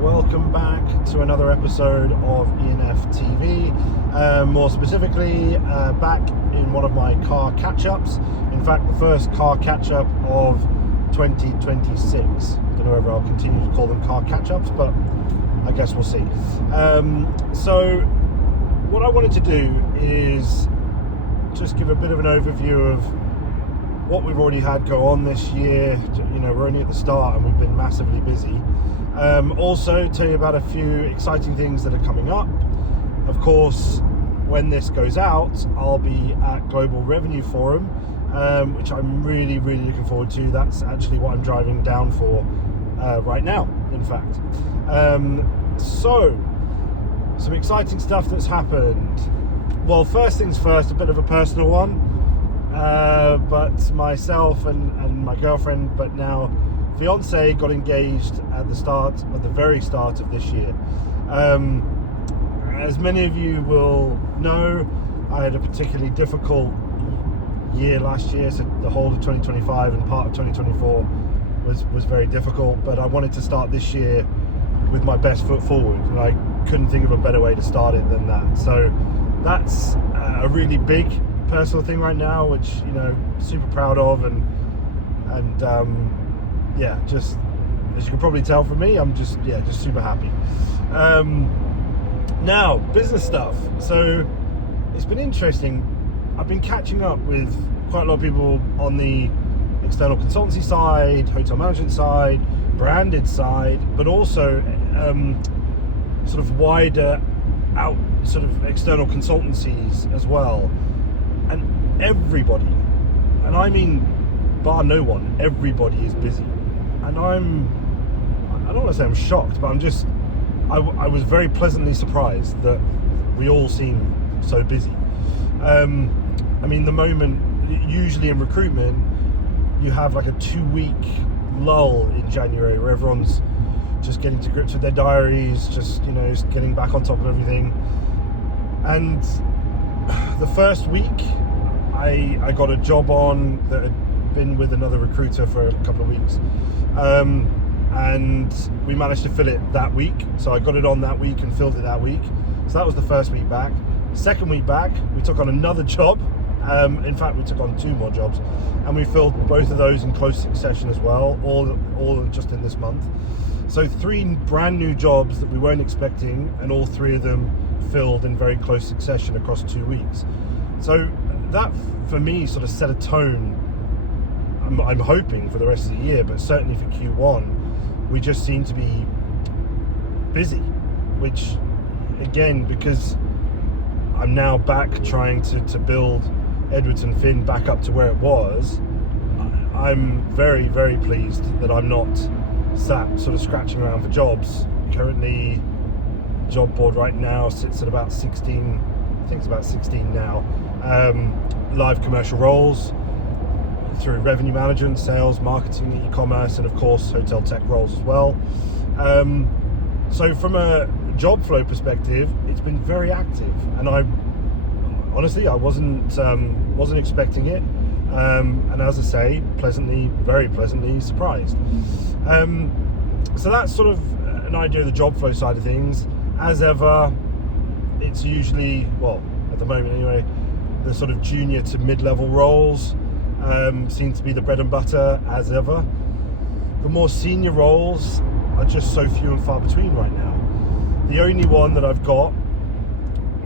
welcome back to another episode of E&Ftv. More specifically, back in one of my car catch-ups. In fact, the first car catch-up of 2026. Don't know whether I'll continue to call them car catch-ups, but I guess we'll see. So what I wanted to do is just give a bit of an overview of what we've already had go on this year. You know, we're only at the start and we've been massively busy. Also tell you about a few exciting things that are coming up. Of course, when this goes out, I'll be at Global Revenue Forum, which I'm really looking forward to. That's actually what I'm driving down for right now, in fact. So some exciting stuff that's happened. Well, first things first, a bit of a personal one. But myself and my girlfriend, but now fiance, got engaged at the very start of this year. As many of you will know, I had a particularly difficult year last year, so the whole of 2025 and part of 2024 was very difficult, but I wanted to start this year with my best foot forward, and I couldn't think of a better way to start it than that. So that's a really big personal thing right now, which, you know, super proud of, and yeah, just as you can probably tell from me, I'm just super happy. Now, business stuff. So it's been interesting. I've been catching up with quite a lot of people on the external consultancy side, hotel management side, branded side, but also sort of wider out sort of external consultancies as well. And everybody, and I mean bar no one, everybody is busy. And I don't want to say I'm shocked, but I was very pleasantly surprised that we all seem so busy. I mean, the moment, usually in recruitment, you have like a 2-week lull in January where everyone's just getting to grips with their diaries, just, you know, just getting back on top of everything. And the first week, I got a job on that had been with another recruiter for a couple of weeks, and we managed to fill it that week. So I got it on that week and filled it that week. So that was the first week back. Second week back, we took on another job. In fact, we took on 2 more jobs, and we filled both of those in close succession as well, all just in this month. So 3 brand new jobs that we weren't expecting, and all 3 of them filled in very close succession across 2 weeks. So that, for me, sort of set a tone. I'm hoping for the rest of the year, but certainly for Q1, we just seem to be busy, which, again, because I'm now back trying to build Edwards Finn back up to where it was, I'm very pleased that I'm not sat sort of scratching around for jobs. Currently, job board right now sits at about 16, I think it's about 16 now, live commercial roles through revenue management, sales, marketing, e-commerce, and of course hotel tech roles as well. So from a job flow perspective, it's been very active, and I honestly wasn't expecting it, and as I say, very pleasantly surprised. So that's sort of an idea of the job flow side of things. As ever, it's usually, well, at the moment anyway, the sort of junior to mid-level roles seem to be the bread and butter as ever. The more senior roles are just so few and far between right now. The only one that I've got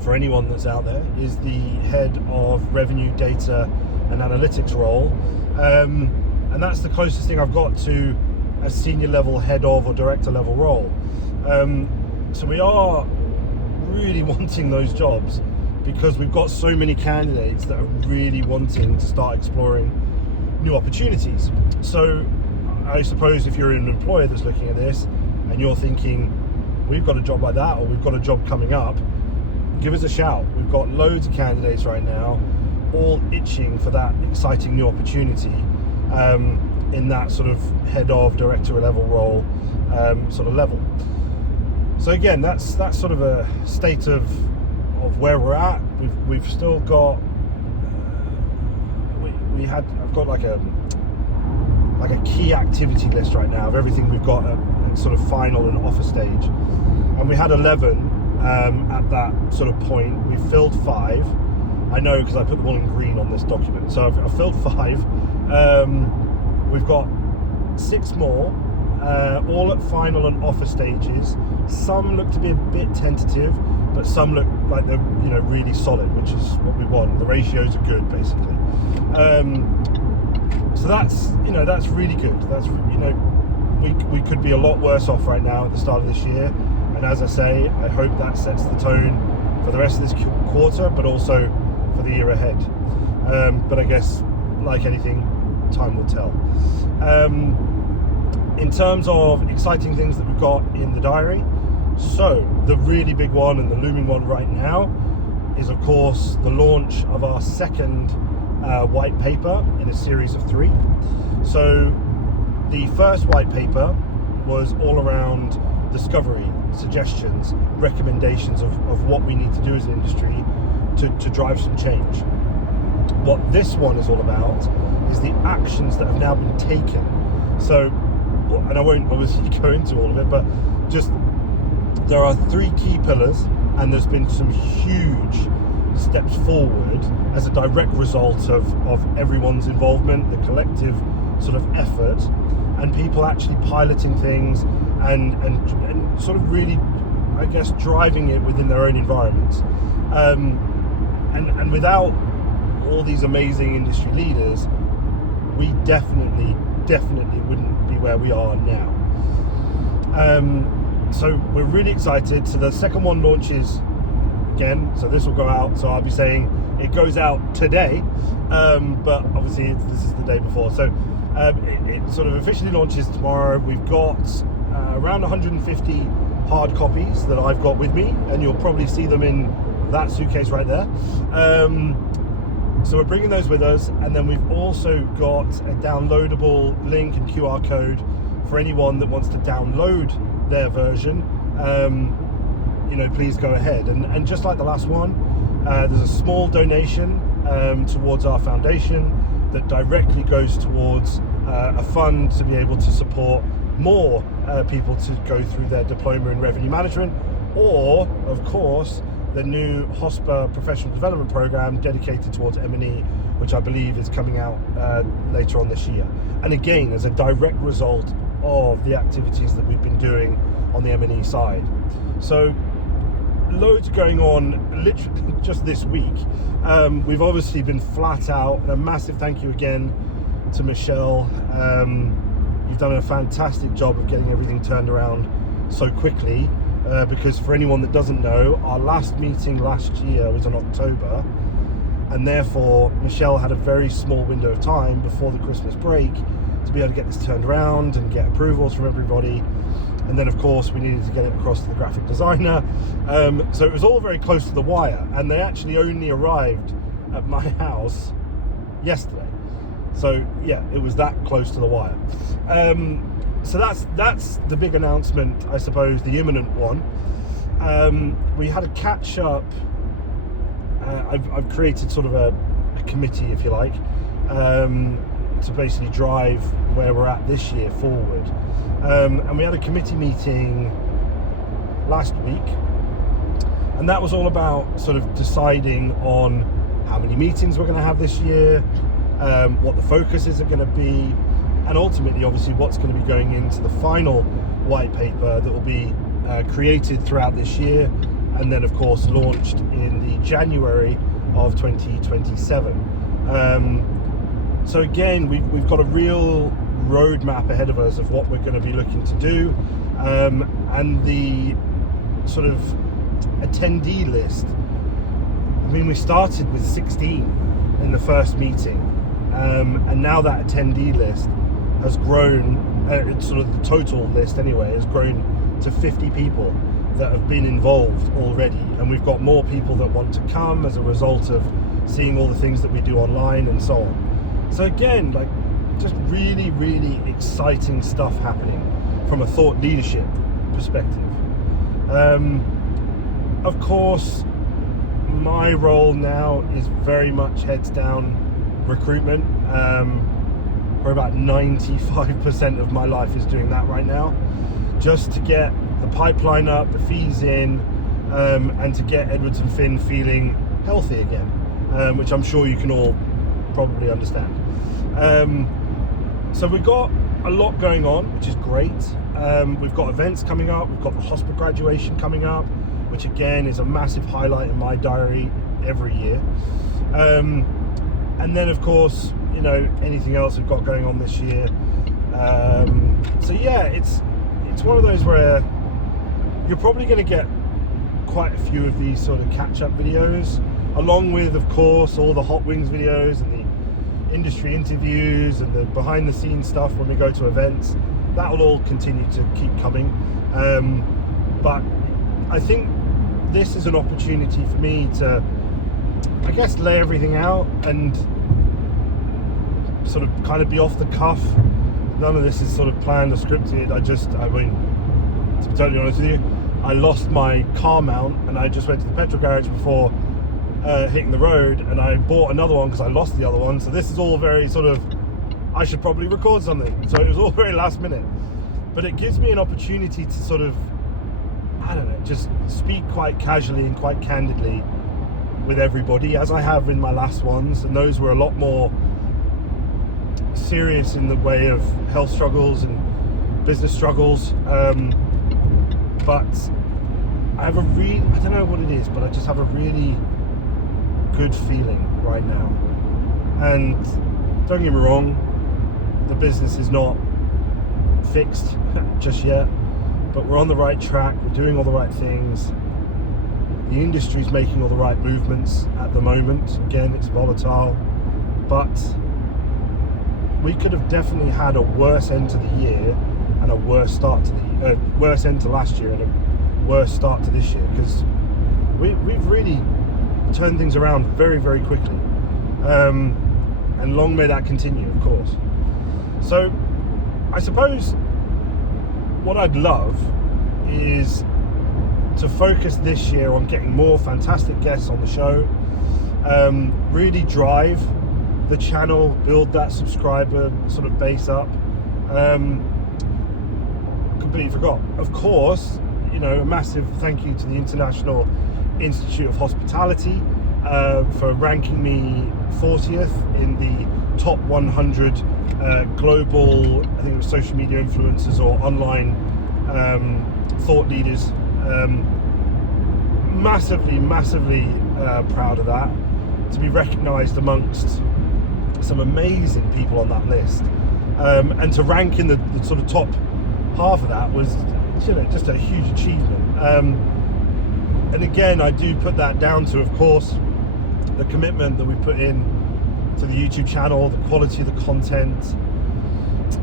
for anyone that's out there is the head of revenue data and analytics role, and that's the closest thing I've got to a senior level head of or director level role. So we are really wanting those jobs because we've got so many candidates that are really wanting to start exploring new opportunities. So I suppose if you're an employer that's looking at this and you're thinking, we've got a job like that, or we've got a job coming up, give us a shout. We've got loads of candidates right now, all itching for that exciting new opportunity in that sort of head of director level role sort of level. So again, that's sort of a state of where we're at. We've still got I've got like a key activity list right now of everything we've got sort of final and offer stage, and we had 11 at that sort of point. We filled 5. I know because I put them all in green on this document. So I've filled 5. We've got 6 more, all at final and offer stages. Some look to be a bit tentative, but some look like they're really solid, which is what we want. The ratios are good, basically. So that's really good. That's we could be a lot worse off right now at the start of this year. And as I say, I hope that sets the tone for the rest of this quarter, but also for the year ahead. But I guess, like anything, time will tell. In terms of exciting things that we've got in the diary, so the really big one and the looming one right now is, of course, the launch of our second white paper in a series of 3. So the first white paper was all around discovery, suggestions, recommendations of what we need to do as an industry to drive some change. What this one is all about is the actions that have now been taken. So, and I won't obviously go into all of it, but just there are 3 key pillars, and there's been some huge steps forward as a direct result of everyone's involvement, the collective sort of effort, and people actually piloting things and sort of really, I guess, driving it within their own environments. And without all these amazing industry leaders, we definitely wouldn't be where we are now. So we're really excited. So the second one launches again, so this will go out, so I'll be saying it goes out today, but obviously this is the day before, so it sort of officially launches tomorrow. We've got around 150 hard copies that I've got with me, and you'll probably see them in that suitcase right there. So we're bringing those with us, and then we've also got a downloadable link and QR code for anyone that wants to download their version. Please go ahead, and just like the last one, there's a small donation towards our foundation that directly goes towards a fund to be able to support more people to go through their diploma in revenue management, or of course the new HOSPA professional development program dedicated towards M&E, which I believe is coming out later on this year. And again, as a direct result of the activities that we've been doing on the M&E side. So loads going on literally just this week. We've obviously been flat out, and a massive thank you again to Michelle. You've done a fantastic job of getting everything turned around so quickly, because for anyone that doesn't know, our last meeting last year was in October, and therefore Michelle had a very small window of time before the Christmas break to be able to get this turned around and get approvals from everybody. And then of course we needed to get it across to the graphic designer, so it was all very close to the wire, and they actually only arrived at my house yesterday. So yeah, it was that close to the wire. So that's the big announcement, I suppose, the imminent one. We had a catch up. I've created sort of a committee, if you like, to basically drive where we're at this year forward. And we had a committee meeting last week, and that was all about sort of deciding on how many meetings we're going to have this year, what the focuses are going to be, and ultimately obviously what's going to be going into the final white paper that will be created throughout this year, and then of course launched in the January of 2027. So again, we've got a real roadmap ahead of us of what we're going to be looking to do, and the sort of attendee list. I mean, we started with 16 in the first meeting, and now that attendee list has grown, sort of the total list anyway, has grown to 50 people that have been involved already, and we've got more people that want to come as a result of seeing all the things that we do online and so on. So again, like, just really, really exciting stuff happening from a thought leadership perspective. Of course, my role now is very much heads down recruitment. Where about 95% of my life is doing that right now, just to get the pipeline up, the fees in, and to get Edwards and Finn feeling healthy again, which I'm sure you can all probably understand. So we've got a lot going on, which is great. We've got events coming up. We've got the hospital graduation coming up, which again is a massive highlight in my diary every year. And then of course, you know, anything else we've got going on this year. So yeah, it's one of those where you're probably going to get quite a few of these sort of catch-up videos, along with, of course, all the Hot Wings videos and the industry interviews and the behind-the-scenes stuff when we go to events. That will all continue to keep coming. But I think this is an opportunity for me to, I guess, lay everything out and sort of kind of be off the cuff. None of this is sort of planned or scripted. I mean, to be totally honest with you, I lost my car mount and I just went to the petrol garage before hitting the road, and I bought another one because I lost the other one. So this is all very sort of, I should probably record something. So it was all very last minute, but it gives me an opportunity to sort of, I don't know, just speak quite casually and quite candidly with everybody, as I have in my last ones, and those were a lot more serious in the way of health struggles and business struggles. But I have I don't know what it is, but I just have a really good feeling right now. And don't get me wrong, the business is not fixed just yet, but we're on the right track. We're doing all the right things. The industry's making all the right movements at the moment. Again, it's volatile, but we could have definitely had a worse end to the year and a worse start to the worse end to last year and a worse start to this year, because we've really turned things around very, very quickly, and long may that continue, of course. So I suppose what I'd love is to focus this year on getting more fantastic guests on the show, really drive the channel, build that subscriber sort of base up. Completely forgot, of course, you know, a massive thank you to the International Institute of Hospitality for ranking me 40th in the top 100 global, I think it was social media influencers or online thought leaders. Massively proud of that, to be recognized amongst some amazing people on that list, and to rank in the sort of top half of that was, you know, just a huge achievement. And again, I do put that down to, of course, the commitment that we put in to the YouTube channel, the quality of the content,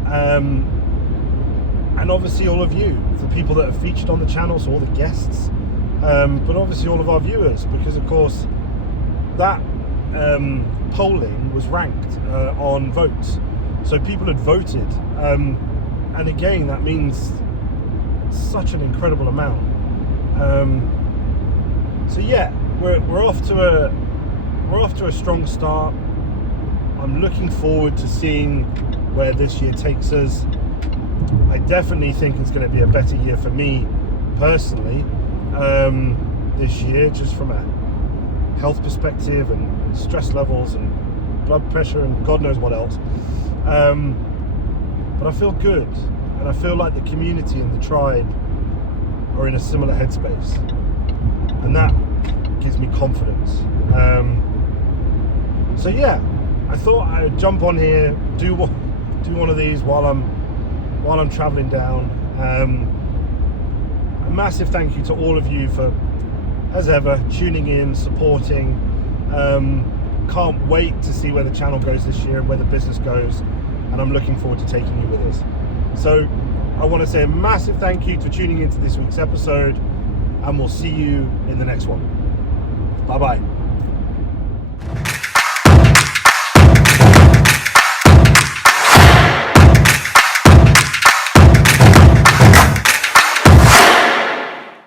and obviously all of you, the people that are featured on the channel, so all the guests, but obviously all of our viewers, because of course that polling was ranked on votes, so people had voted, and again, that means such an incredible amount. So yeah, we're off to a strong start. I'm looking forward to seeing where this year takes us. I definitely think it's going to be a better year for me personally this year, just from a health perspective and stress levels and blood pressure and God knows what else. But I feel good, and I feel like the community and the tribe are in a similar headspace, and that gives me confidence. So yeah, I thought I'd jump on here, do one of these while I'm traveling down. A massive thank you to all of you for, as ever, tuning in, supporting. Can't wait to see where the channel goes this year and where the business goes, and I'm looking forward to taking you with us. So I want to say a massive thank you for tuning into this week's episode, and we'll see you in the next one. Bye bye.